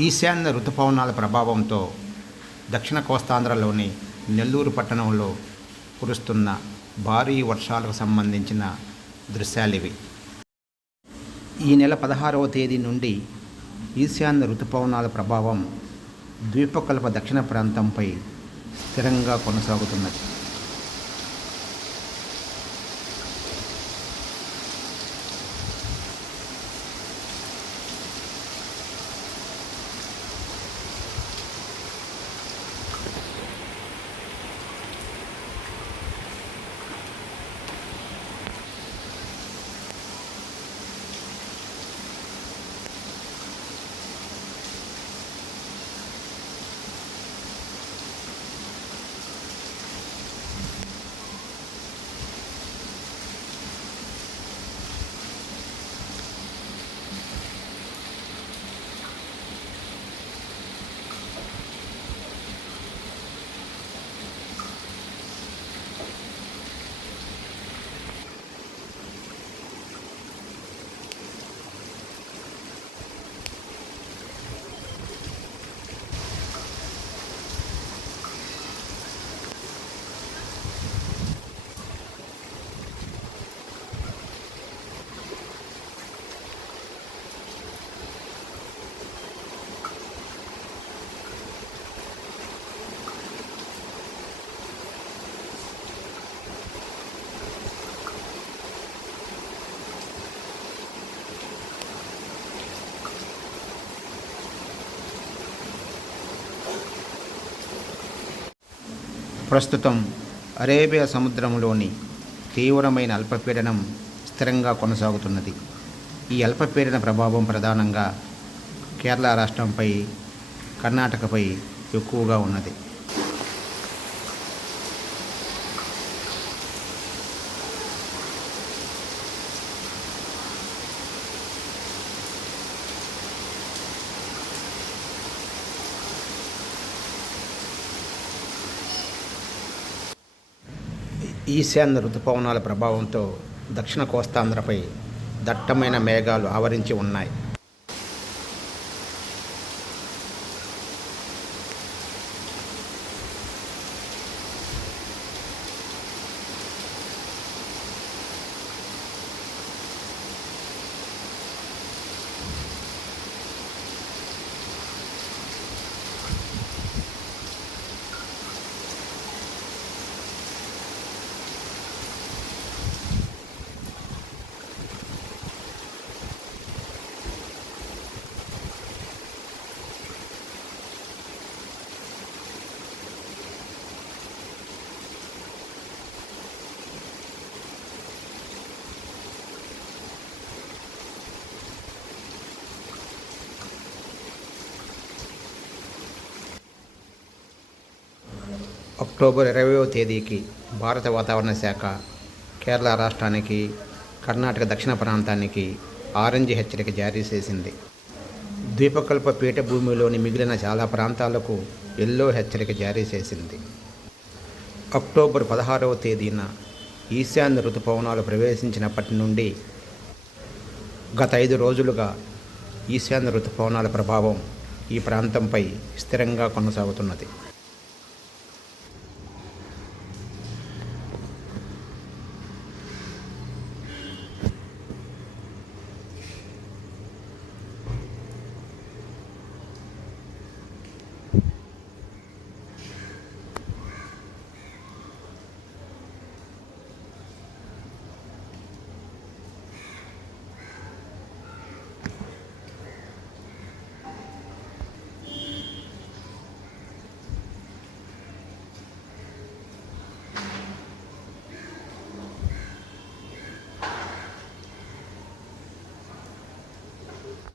ఈశాన్య ఋతుపవనాల ప్రభావంతో దక్షిణ కోస్తాంధ్రలోని నెల్లూరు పట్టణంలో కురుస్తున్న భారీ వర్షాలకు సంబంధించిన దృశ్యాలివి ఈ నెల పదహారవ తేదీ నుండి ఈశాన్య ఋతుపవనాల ప్రభావం ద్వీపకల్ప దక్షిణ ప్రాంతంపై స్థిరంగా కొనసాగుతున్నది. ప్రస్తుతం అరేబియా సముద్రంలోని తీవ్రమైన అల్పపీడనం స్థిరంగా కొనసాగుతున్నది. ఈ అల్పపీడన ప్రభావం ప్రధానంగా కేరళ రాష్ట్రంపై కర్ణాటకపై ఎక్కువగా ఉన్నది. ఈశాన్య ఋతుపవనాల ప్రభావంతో దక్షిణ కోస్తాంధ్రపై దట్టమైన మేఘాలు ఆవరించి ఉన్నాయి. అక్టోబర్ ఇరవయో తేదీకి భారత వాతావరణ శాఖ కేరళ రాష్ట్రానికి కర్ణాటక దక్షిణ ప్రాంతానికి ఆరెంజ్ హెచ్చరిక జారీ చేసింది. ద్వీపకల్ప పీఠభూమిలోని మిగిలిన చాలా ప్రాంతాలకు ఎల్లో హెచ్చరిక జారీ చేసింది. అక్టోబర్ పదహారవ తేదీన ఈశాన్య ఋతుపవనాలు ప్రవేశించినప్పటి నుండి గత ఐదు రోజులుగా ఈశాన్య ఋతుపవనాల ప్రభావం ఈ ప్రాంతంపై స్థిరంగా కొనసాగుతున్నది.